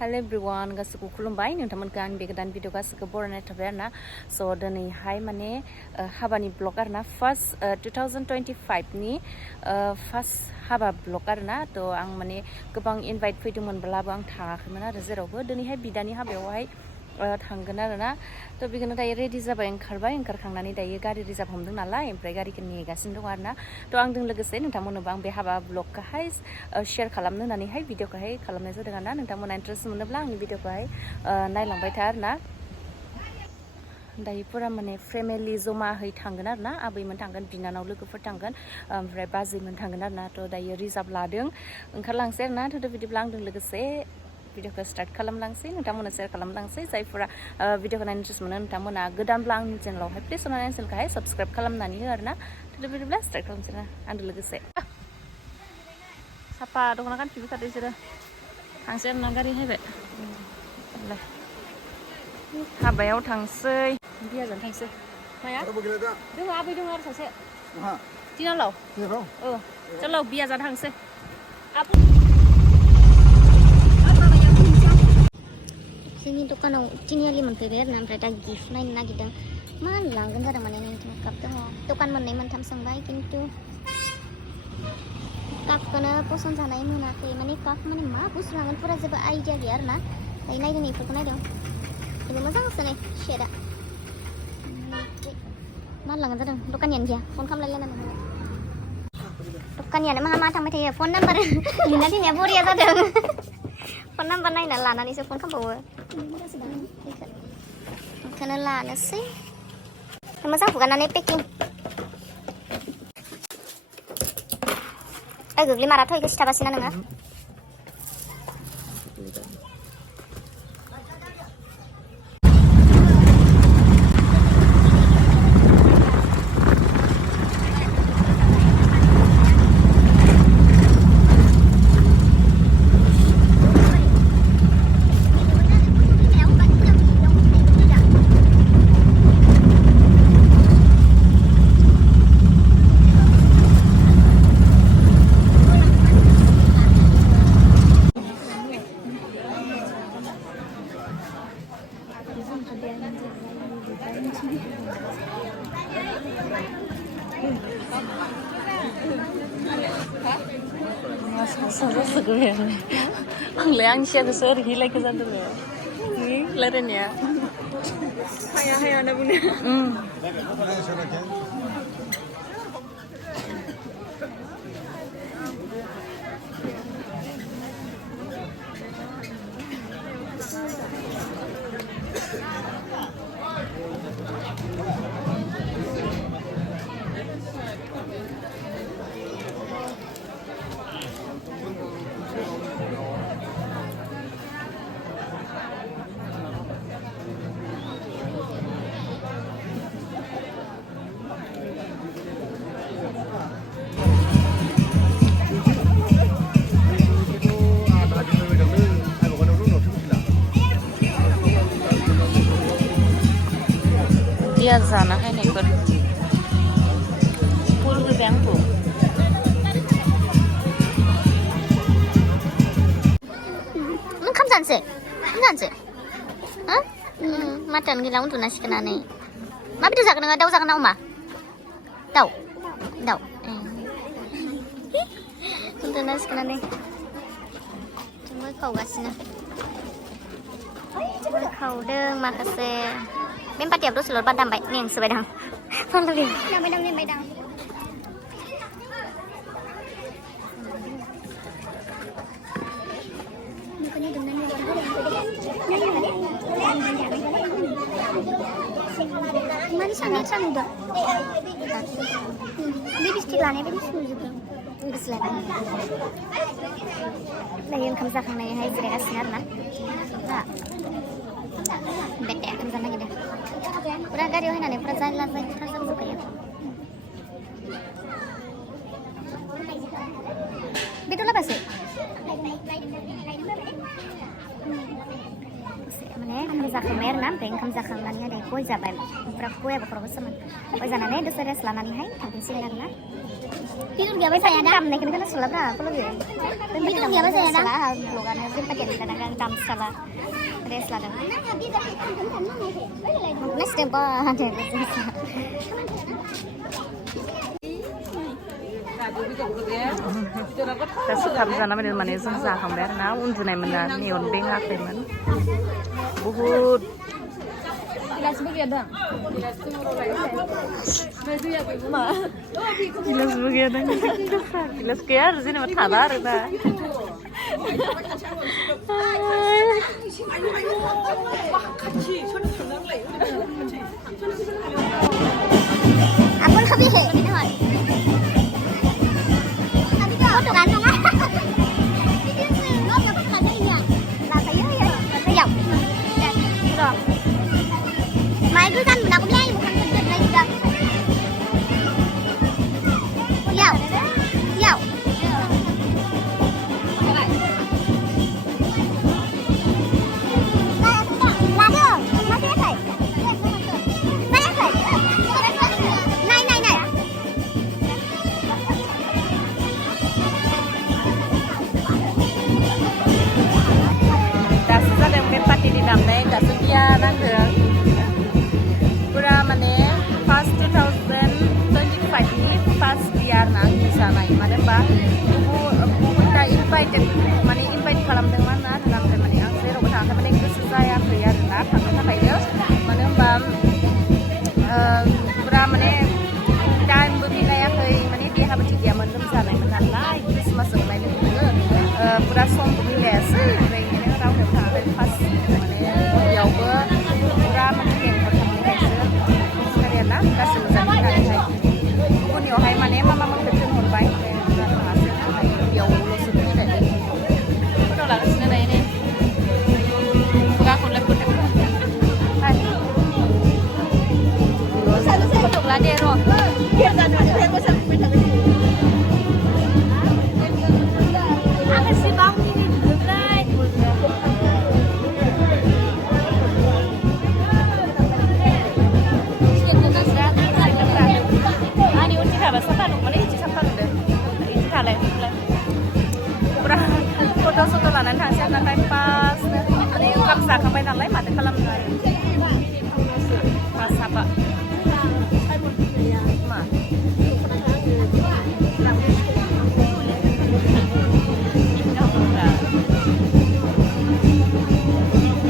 Hello everyone, गासैखौ खुलुमबाय नोंथांमोनखौ आंनि बे गोदान भिडिअ गासैखौ बरायनाय थाबाय आरोना स' दिनैहाय माने हाबानि ब्लग आरोना फार्स्ट 2025 नि फार्स्ट हाबा ब्लग आरोना थ' आं माने गोबां इनभाइट फैदोंमोनब्लाबो आं थाङाखैमोन आरो जेरावबो दिनैहाय बिदानि हाबायावहाय थांगोन आरोना थ' बेखौनो दायो रेडि जाबाय ओंखारखांनानै दायो गारि रिजार्भ हमदों नालाय ओमफ्राय गारिखौ नेगासिनो दं आरोना थ' आंजों लोगोसे नोंथांमोननोबो आं बे हाबा ब्लगखौहाय शेयार खालामनो होननानैहाय भिडिअखौहाय खालामनाय जादों आरोना नोंथांमोना इन्ट्रेस्ट मोनोब्ला आंनि भिडिअखौहाय नायलांबाय था आरोना दायो पुरा माने फेमिलि जमाहै थांगोन आरोना आबैमोन थांगोन बिनानाव लोगोफोर थांगोन ओमफ्राय बाजैमोन थांगोन आरोना थ' दायो रिजार्भ लादों ओंखारलांसै आरोना थ' बिदिब्ला आंजों लोगोसे भिडिअखौ स्टार्ट खालामलांसै नोंथांमोना शेयार खालामलांसै जायफोरा भिडिअखौ नायनो इन्ट्रेस्ट मोनो नोंथांमोना गोदानब्ला आंनि चेनेलावहाय प्लिज अननानै चेनेलखौहाय साबस्क्राइब खालामनानै हो आरोना थ' बिदिब्ला स्टार्ट खालामसै ना आंजों लोगोसे साफा दख'ना गानफिनबाय थादो बिसोरो थांसै आरोना गारि हायबाय हाबायाव थांसै बियाजों थांसै माया दङ आबै दङ आरो सासे दिनावलाव चलो बिया जानो थांसै जोंनि दखानाव तिनिआलि मोनफैबाय आरोना ओमफ्राय दा गिफ्ट नायनो नागिरदों मा लांगोन जादों माने नोंथां काप दङ दखान मोननै मोनथाम सोंबाय खिन्थु कापखौनो पसन्द जानाय मोनाखै माने काप माने मा बुस्थु लांगोन फुरा जेबो आइडिया गैया आरोना दायो नायदों बेफोरखौ नायदों बेबो मोजांसो नै शेडआ मा लांगोन जादों दखानियानो गैया फन खालामलायलायनानै दखानियानो मा थांबाय थायो फन नाम्बार लिरना दोननाया बरिया जादों फन नाम्बार नायना लानानैसो फन खालामबावो बेखौनो लानोसै मोजां हुगारनानै पेकिं गोग्लैमाराथ' बेखौ सिथाबासैना नोङो आंलाय आंनि सिगांसो ओरै हिलायखो जादों रायलायनाया हाया होनना बुंनो बिया जाना हायनायफोर फुल होबाय आंखौ ओंखाम जानोसै माथोआनो गैला उन्दुना सिखोनानै मा बेदर जागोन नोङो दाउ जागोन ना अमा दाउ उन्दुना सिखोनानै खावगासिनो खावदों माखासे बेमपाटियाबो दसेल' बाद दामबाय मेंसोबायदां दामबायदां मानि साननै नुदों लिपस्टिक लानाय बायदि सुजोबदों दायो ओंखाम जाखांनायहाय जिरायगासिनो आरोना बेटाया ओंखाम जानो नागिरदों फुरा गारियाव होनानै फुरा जाजोबखायो बेदर लाबासै माने ओंखाम जाखांबाय आरोना ओमफ्राय ओंखाम जाखांनानै दायो गय जाबाय ओमफ्राय गया बखरावबो सोमोन गय जानानै दसे रेस्ट लानानैहाय थांफिनसिगोन आरोना Tidur gak bisa ya dah? Naik ini kan salah berapa lagi? Tidur gak bisa ya dah? Salah, blogannya sih pakai kadang-kadang jam salah. Rest lah dah. Next tempo ada. दा सुखाम जाना माने जों जाखांबाय आरोना उन्दुनायमोन दा मेगन बेङाखैमोन बहुद गिलासबो गैया दां गिलासबो गैया दां गिलास गैया आरो जेनेबा थाला आरो दा Aku lebih hei, ini hot. Foto ganteng ah. Lo nggak pernah ada ini ya? Lah saya ya, saya. Rồi. Mày cứ canh mình đâu có lấy một canh kinh này gì đâu. Dạo. Dạo. Party di dalamnya nggak setia nangger pura mana pas 2025 ini pas biar nang di sana mana bah ibu kita invite mana invite kalam dengan mana dalam mana yang saya roba tangga mana itu saya biar nak tangga kayu mana bah pura mana time begini ya kayak mana dia habis dia mana sana mana lah Christmas mana itu pura som begini sih ini orang yang tangga pas यावबो पुरा माने हेंथा खालामनायसो sekalian गासिबो जानानै गुबुननियावहाय माने मा माखौ दोनहरबाय बेयावल'सो फैबाय फट' लागासिनो दायो नै खुगाखौलाय फट' फट' ला दे र' आं एसेबां मिनिट नुदोंलाय foto-foto lanan hasil nanti pas ini ukam zakampai nalai mati kalam nai pas apa ma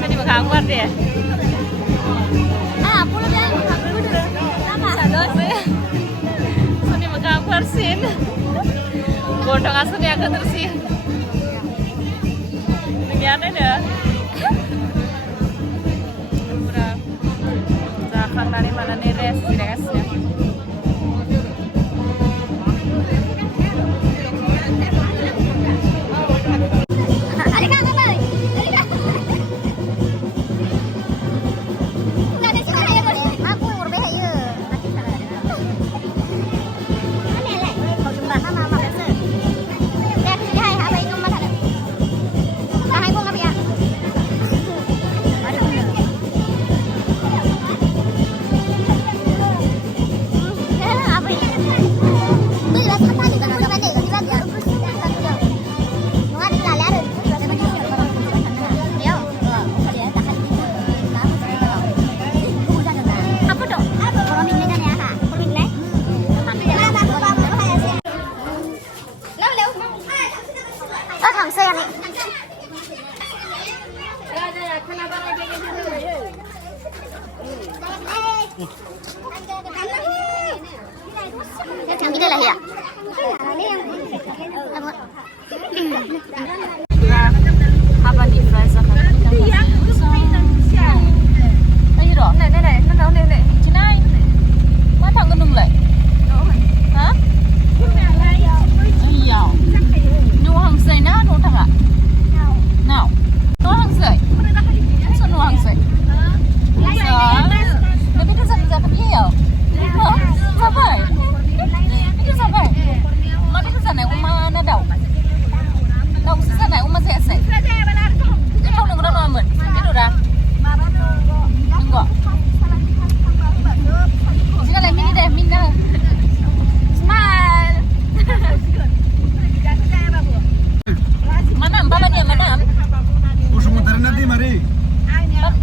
tadi makan keluar deh aku lebih lama salah saya tadi makan keluar sin bodong asli agak tersin Gimana deh? Udah zakat dari mana nih resnya? Yang gede lah ya. Apa nih frasa kan? Iya. Ayo dong, nenek, cinai. Mata gunung lah. Hah? Iya. Nuang say na, nuang tak? Now. Nuang say. So nuang say. Tapi tu sampai dia. Sampai. Itu sampai. Mana tu sana? Mana dah? Đâu sana?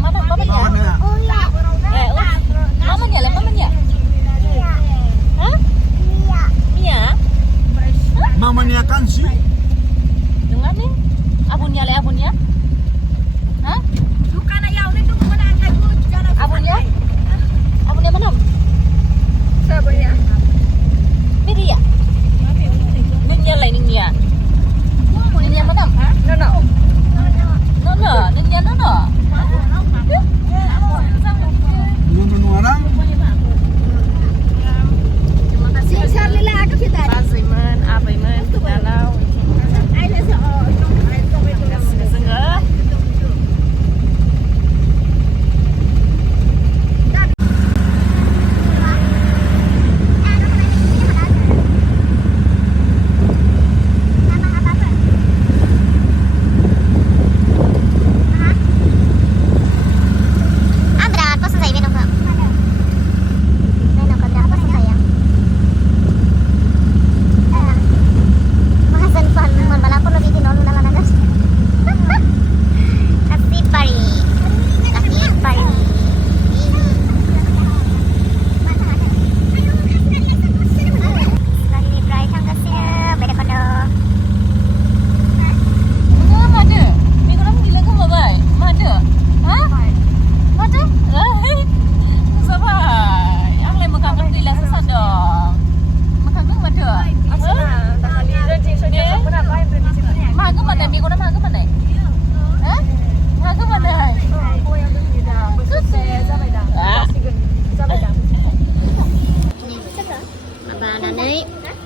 mamanya? Mamanya lah, mamanya. Hah? Mia? Mamanya kan sih. Dengar nih, abunnya le abunnya. Hah? Abunnya? Abunnya mana? Sabunnya. Ini dia. Ninya lah ninya. Ninya mana? Nono, ninya nono. Nunu orang. Pasimen, apimen, dalau. Senggak.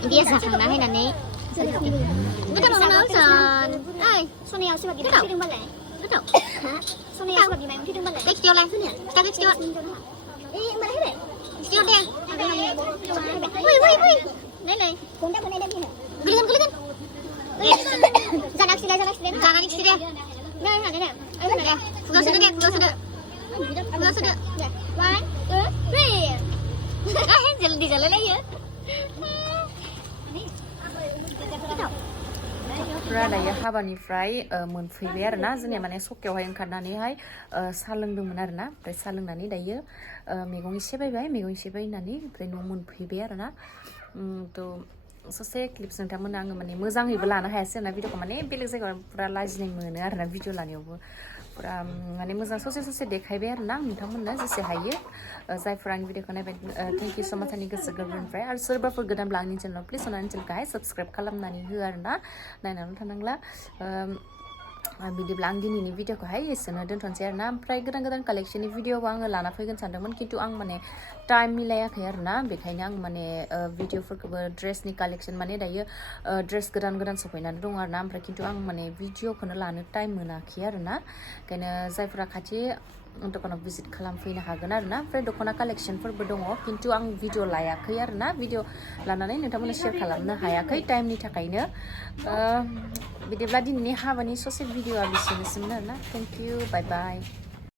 Dia sakang dah nani. Kita mau nonton. Sonia sudah gimana? Kita balik. Betul. Sonia sudah gimana? Kita balik. Tekstil lah. Kita tekstil. Mana ni? Tekstil deh. Woi. Nai. Konda mana dah ni? Giliran. Jangan aksida. Nah. Ayo. Fuga sudah. 1, 2, 3. Jल्दी चले ले ये. दायो हाबानिफ्राय मोनफैबाय आरोना जोंनिया माने सकेयावहाय ओंखारनानैहाय साहा लोंदोंमोन आरोना ओमफ्राय साहा लोंनानै दायो मैगं एसे बायबाय बायनानै ओमफ्राय न'आव मोनफैबाय आरोना थ' ससे क्लिप्स नोंथांमोना आङो माने मोजाङैबो लानो हायासै आरोना भिडिअखौ माने बेलेग जायगायाव पुरा लाजिनाय मोनो आरोना भिडिअ लानायावबो पुरा माने मोजां ससे देखायबाय आरोना नोंथांमोननो जेसे हायो जायफोरा आंनि भिडिअखौ नायबाय थेंक इउ स' माच आंनि गोसो गोरबोनिफ्राय आरो सोरबाफोर गोदानब्ला आंनि चेनेलाव प्लिज अननानै चेनेलखौहाय साबस्क्राइब खालामनानै हो आरोना नायनानै थानांला बिदिब्ला आं दिनैनि भिडिअखौहाय एसेनो दोनथ'नोसै आरोना ओमफ्राय गोदान कालेक्शननि भिडिअबो आङो लाना फैगोन सानदोंमोन खिन्थु आं माने टाइम मिलायाखै आरोना बेखायनो आं माने भिडिअफोरखौबो ड्रेसनि कालेक्शन माने दायो ड्रेस गोदान सफैनानै दङ आरोना ओमफ्राय खिन्थु आं माने भिडिअखौनो लानो टाइम मोनाखै आरोना ओंखायनो जायफोरा खाथि दखानाव भिजिट खालामफैनो हागोन आरोना ओमफ्राय दख'ना कालेक्शनफोरबो दङ खिन्थु आं भिडिअ लायाखै आरोना भिडिअ लानानै नोंथांमोननो शेयार खालामनो हायाखै टाइमनि थाखायनो बिदिब्ला दिनैनि हाबानि ससे भिडिअआ बिसिनोसैमोन आरोना थेंक इउ बाय